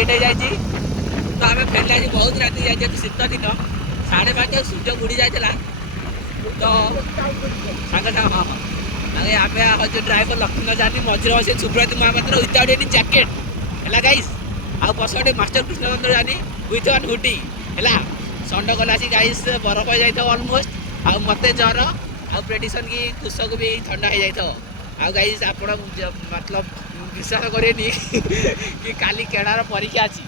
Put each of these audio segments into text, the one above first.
late हो जाए तो आम फेरले आज बहुत राति जाए जेहतु शीत दिन 5:30 सूर्य बुड़ी जाता तो सांगे हाँ हाँ आम जो ड्राइवर लक्ष्मण जानी मझे बस Subrat Mohapatra without any jacket है गाइस आउ पछे मास्टर कृष्ण मंदिर जानी विथ वन हुडी है षंड गला गाइस बरफ हो जाए अलमोस्ट आ मत जर आ प्रेडिक्शन की कृषक भी ठंडा हो जाए आ गाइस आप मतलब विश्वास करेनि कि काली केड़ार परीक्षा अच्छी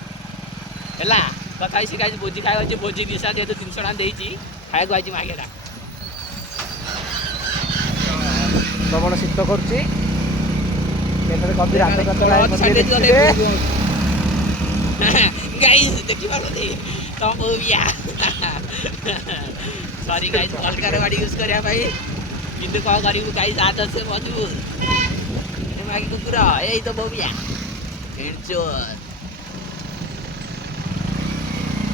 है तथा से गाइस भोजी खाई भोजी निशा जेहतु 300 टका देती खाया आई मागेटा प्रबल शीत करुच्ची कभी गाइस देखि पारती तुम बोबिया सॉरी गाइस अलगार गाड़ी यूज करिया भाई किंतु कौन करू गाइस आदत से मजबूर ए मागी कुकुर ए तो बोबिया एंचोर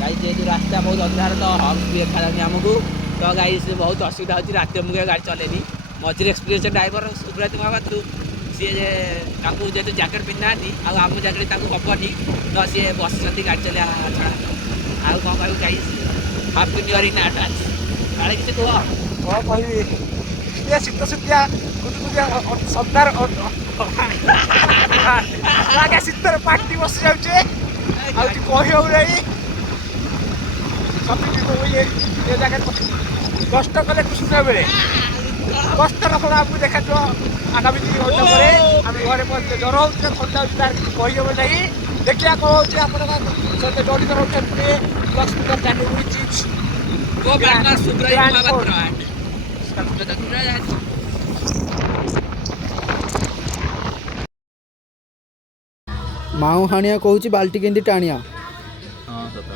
गाइस ये रास्ता बहुत अंधार तो हॉर्न भी देखा जानी हमको तो गाइस बहुत असुविधा होती रात मुझे गाड़ी चलेनी मझे एक्सपीरियंस ड्राइवर सुब्रत महापात्र सी जेहतु जैकेट पिंधा आम जैकेट हबनी तो सी बस गाड़ी चलिया छड़ा आउ कौन कहू guys happy new year in advance काले किसी कह कौन कह शीत सुतिया गुदगुदिया सदार आगे शीतर पार्टी बस जाऊे कही हो जगह कष्ट कले कृष्ण बेले कष्टर फल आपको देखा आगामी 2 घंटा पर आम घरे पहुंचे ज्वर हो थंडा तार कही हम नहीं देखिए कौन होते जड़ित रोचे लक्ष्मीधर जानी चीज माऊ हाणिया कहूँ बाल्टी केंदी टाणिया हाँ सत